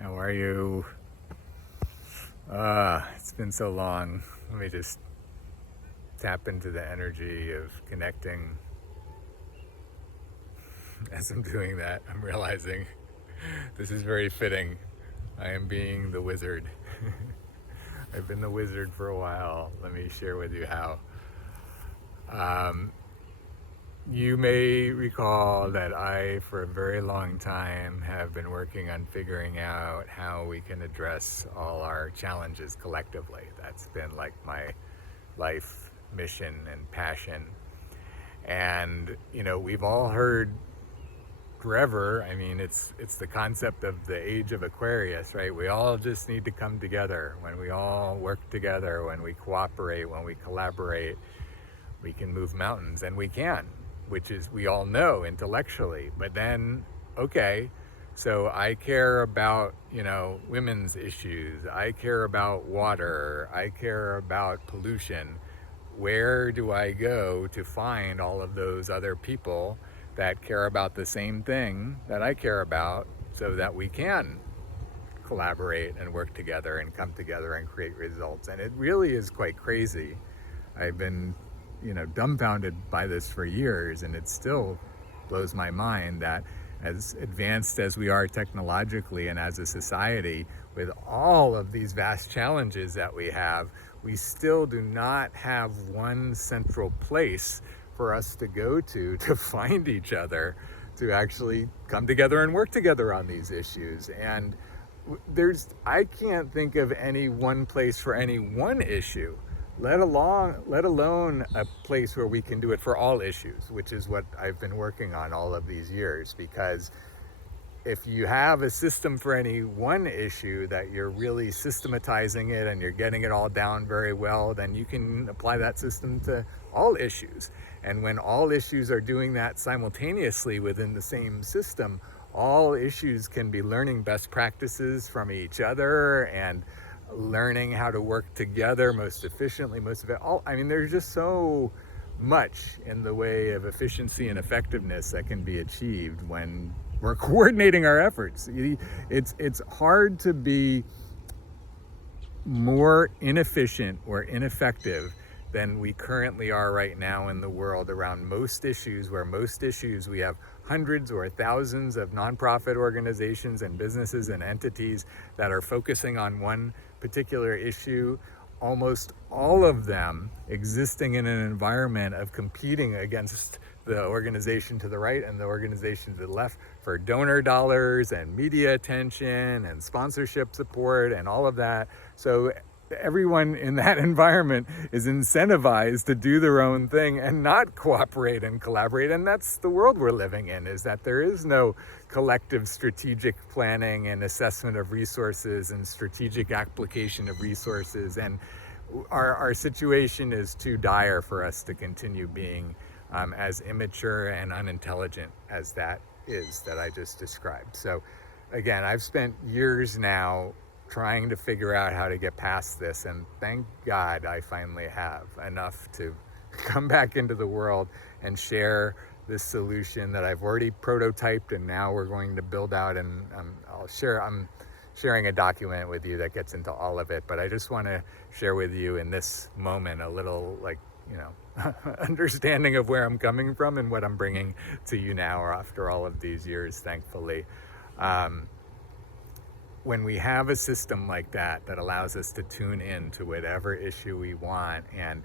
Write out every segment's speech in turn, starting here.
How are you? It's been so long. Let me just tap into the energy of connecting. As I'm doing that, I'm realizing this is very fitting. I am being the wizard. I've been the wizard for a while. Let me share with you how. Um, you may recall that I, for a very long time, have been working on figuring out how we can address all our challenges collectively. That's been like my life mission and passion. And we've all heard forever. I mean, it's the concept of the age of Aquarius, right? We all just need to come together. When we all work together, when we cooperate, when we collaborate, we can move mountains, and we can, which is we all know intellectually. But then, okay, so I care about women's issues, I care about water, I care about pollution. Where do I go to find all of those other people that care about the same thing that I care about, so that we can collaborate and work together and come together and create results? And it really is quite crazy. I've been dumbfounded by this for years, and it still blows my mind that as advanced as we are technologically and as a society, with all of these vast challenges that we have, we still do not have one central place for us to go to find each other, to actually come together and work together on these issues. And I can't think of any one place for any one issue, let alone a place where we can do it for all issues, which is what I've been working on all of these years. Because if you have a system for any one issue, that you're really systematizing it and you're getting it all down very well, then you can apply that system to all issues. And when all issues are doing that simultaneously within the same system, all issues can be learning best practices from each other and learning how to work together most efficiently. There's just so much in the way of efficiency and effectiveness that can be achieved when we're coordinating our efforts. It's hard to be more inefficient or ineffective than we currently are right now in the world around most issues, where most issues we have hundreds or thousands of nonprofit organizations and businesses and entities that are focusing on one particular issue, almost all of them existing in an environment of competing against the organization to the right and the organization to the left for donor dollars and media attention and sponsorship support and all of that. So everyone in that environment is incentivized to do their own thing and not cooperate and collaborate. And that's the world we're living in, is that there is no collective strategic planning and assessment of resources and strategic application of resources. And our situation is too dire for us to continue being as immature and unintelligent as that is that I just described. So again, I've spent years now trying to figure out how to get past this, and thank God I finally have enough to come back into the world and share this solution that I've already prototyped, and now we're going to build out. And I'm sharing a document with you that gets into all of it, but I just want to share with you in this moment a little understanding of where I'm coming from and what I'm bringing to you now after all of these years, thankfully. When we have a system like that allows us to tune in to whatever issue we want and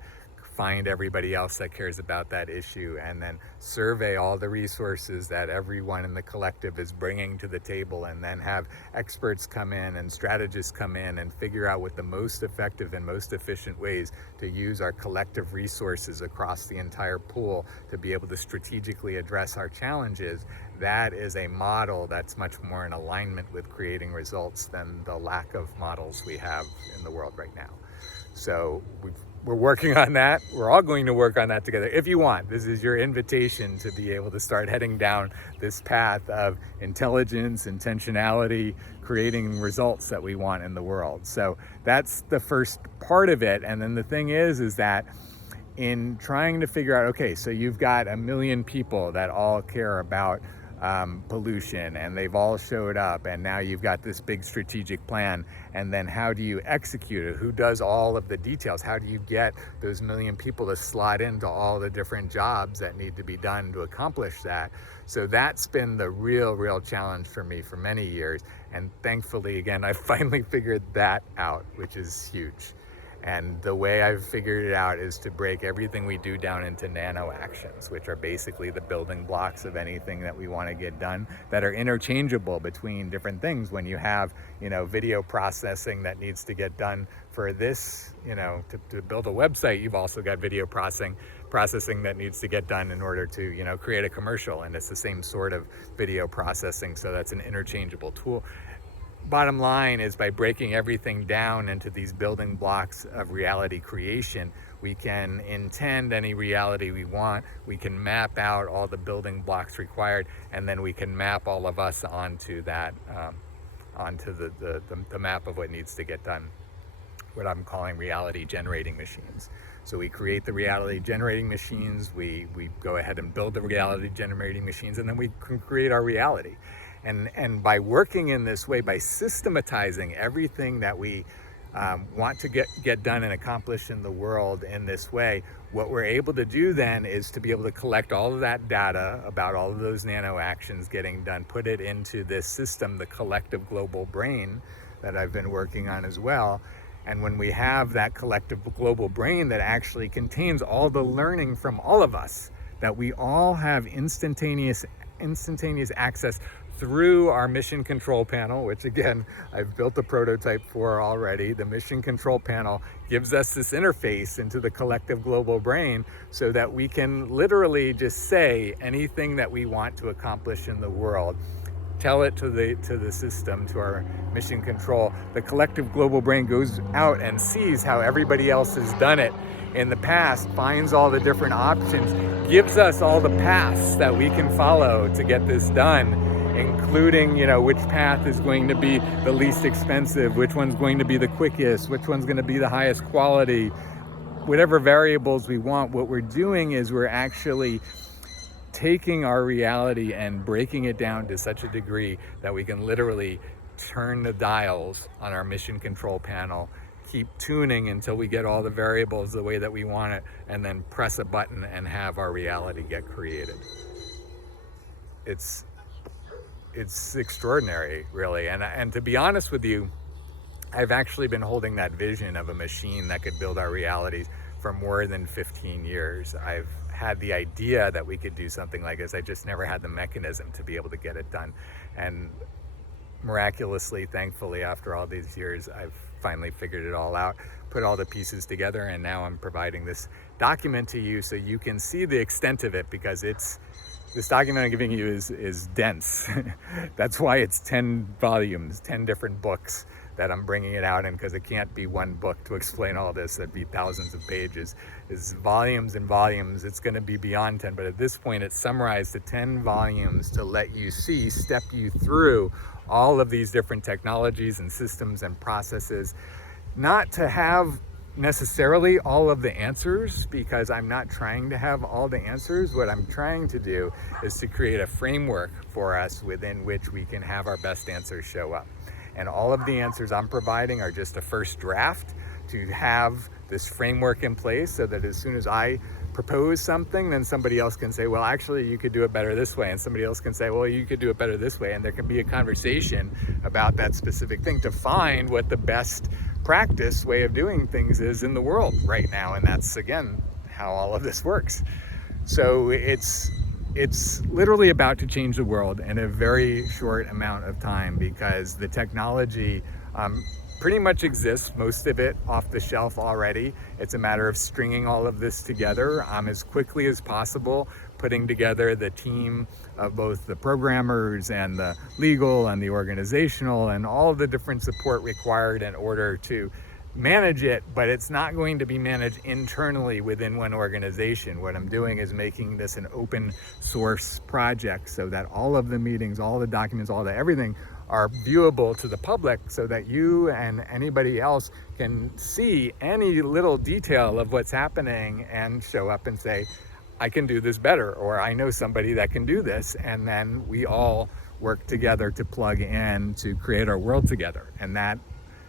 find everybody else that cares about that issue, and then survey all the resources that everyone in the collective is bringing to the table, and then have experts come in and strategists come in and figure out what the most effective and most efficient ways to use our collective resources across the entire pool to be able to strategically address our challenges. That is a model that's much more in alignment with creating results than the lack of models we have in the world right now. So we're working on that. We're all going to work on that together. If you want, this is your invitation to be able to start heading down this path of intelligence, intentionality, creating results that we want in the world. So that's the first part of it. And then the thing is that in trying to figure out, okay, so you've got 1 million people that all care about pollution, and they've all showed up, and now you've got this big strategic plan, and then how do you execute it? Who does all of the details? How do you get those million people to slot into all the different jobs that need to be done to accomplish that? So that's been the real challenge for me for many years, and thankfully, again, I finally figured that out, which is huge. And the way I've figured it out is to break everything we do down into nano actions, which are basically the building blocks of anything that we want to get done that are interchangeable between different things. When you have, video processing that needs to get done for this, to build a website, you've also got video processing that needs to get done in order to, create a commercial. And it's the same sort of video processing. So that's an interchangeable tool. Bottom line is, by breaking everything down into these building blocks of reality creation, we can intend any reality we want, we can map out all the building blocks required, and then we can map all of us onto that, onto the map of what needs to get done, what I'm calling reality generating machines. So we create the reality generating machines, we go ahead and build the reality generating machines, and then we can create our reality. And by working in this way, by systematizing everything that we want to get done and accomplish in the world in this way, what we're able to do then is to be able to collect all of that data about all of those nano actions getting done, put it into this system, the collective global brain that I've been working on as well. And when we have that collective global brain that actually contains all the learning from all of us, that we all have instantaneous access through our mission control panel, which again, I've built a prototype for already. The mission control panel gives us this interface into the collective global brain so that we can literally just say anything that we want to accomplish in the world. Tell it to the system, to our mission control. The collective global brain goes out and sees how everybody else has done it in the past, finds all the different options, gives us all the paths that we can follow to get this done, including, which path is going to be the least expensive, which one's going to be the quickest, which one's going to be the highest quality, whatever variables we want. What we're doing is we're actually taking our reality and breaking it down to such a degree that we can literally turn the dials on our mission control panel, keep tuning until we get all the variables the way that we want it, and then press a button and have our reality get created. It's extraordinary, really. And to be honest with you, I've actually been holding that vision of a machine that could build our realities for more than 15 years. I've had the idea that we could do something like this. I just never had the mechanism to be able to get it done. And miraculously, thankfully, after all these years, I've finally figured it all out, put all the pieces together, and now I'm providing this document to you so you can see the extent of it, because this document I'm giving you is dense. That's why it's 10 volumes, 10 different books that I'm bringing it out in, because it can't be one book to explain all this. That'd be thousands of pages. It's volumes and volumes. It's going to be beyond 10, but at this point it's summarized to 10 volumes to let you see, step you through all of these different technologies and systems and processes. Not to have necessarily all of the answers, because I'm not trying to have all the answers. What I'm trying to do is to create a framework for us within which we can have our best answers show up. And all of the answers I'm providing are just a first draft to have this framework in place, so that as soon as I propose something, then somebody else can say, well, actually, you could do it better this way. And somebody else can say, well, you could do it better this way. And there can be a conversation about that specific thing to find what the best practice way of doing things is in the world right now. And that's, again, how all of this works. So it's literally about to change the world in a very short amount of time, because the technology pretty much exists, most of it off the shelf already. It's a matter of stringing all of this together as quickly as possible, putting together the team of both the programmers and the legal and the organizational and all the different support required in order to manage it. But it's not going to be managed internally within one organization. What I'm doing is making this an open source project, so that all of the meetings, all the documents, all the everything are viewable to the public, so that you and anybody else can see any little detail of what's happening and show up and say, I can do this better, or I know somebody that can do this. And then we all work together to plug in to create our world together. And that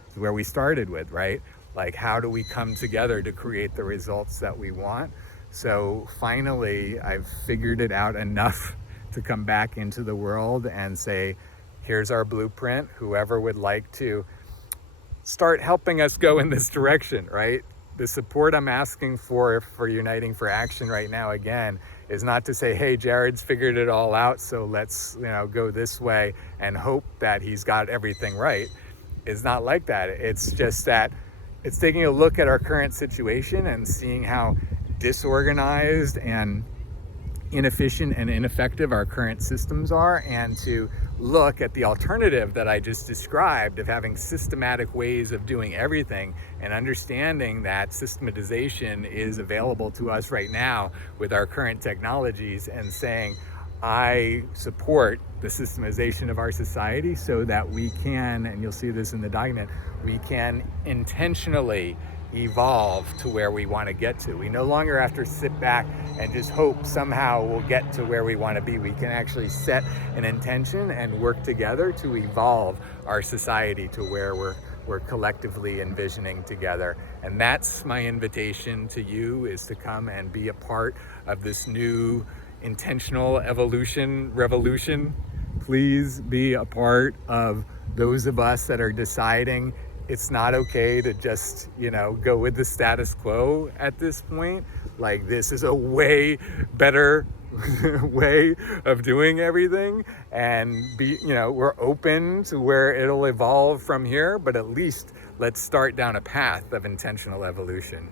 is where we started with, right? Like, how do we come together to create the results that we want? So finally, I've figured it out enough to come back into the world and say, here's our blueprint. Whoever would like to start helping us go in this direction, right? The support I'm asking for Uniting for Action right now, again, is not to say, hey, Jared's figured it all out, so let's go this way and hope that he's got everything right. It's not like that. It's just that it's taking a look at our current situation and seeing how disorganized and inefficient and ineffective our current systems are, and to look at the alternative that I just described of having systematic ways of doing everything, and understanding that systematization is available to us right now with our current technologies, and saying, I support the systemization of our society so that we can, and you'll see this in the document, we can intentionally evolve to where we want to get to. We no longer have to sit back and just hope somehow we'll get to where we want to be. We can actually set an intention and work together to evolve our society to where we're collectively envisioning together. And that's my invitation to you, is to come and be a part of this new intentional revolution. Please be a part of those of us that are deciding it's not okay to just, go with the status quo at this point. Like, this is a way better way of doing everything, and we're open to where it'll evolve from here, but at least let's start down a path of intentional evolution.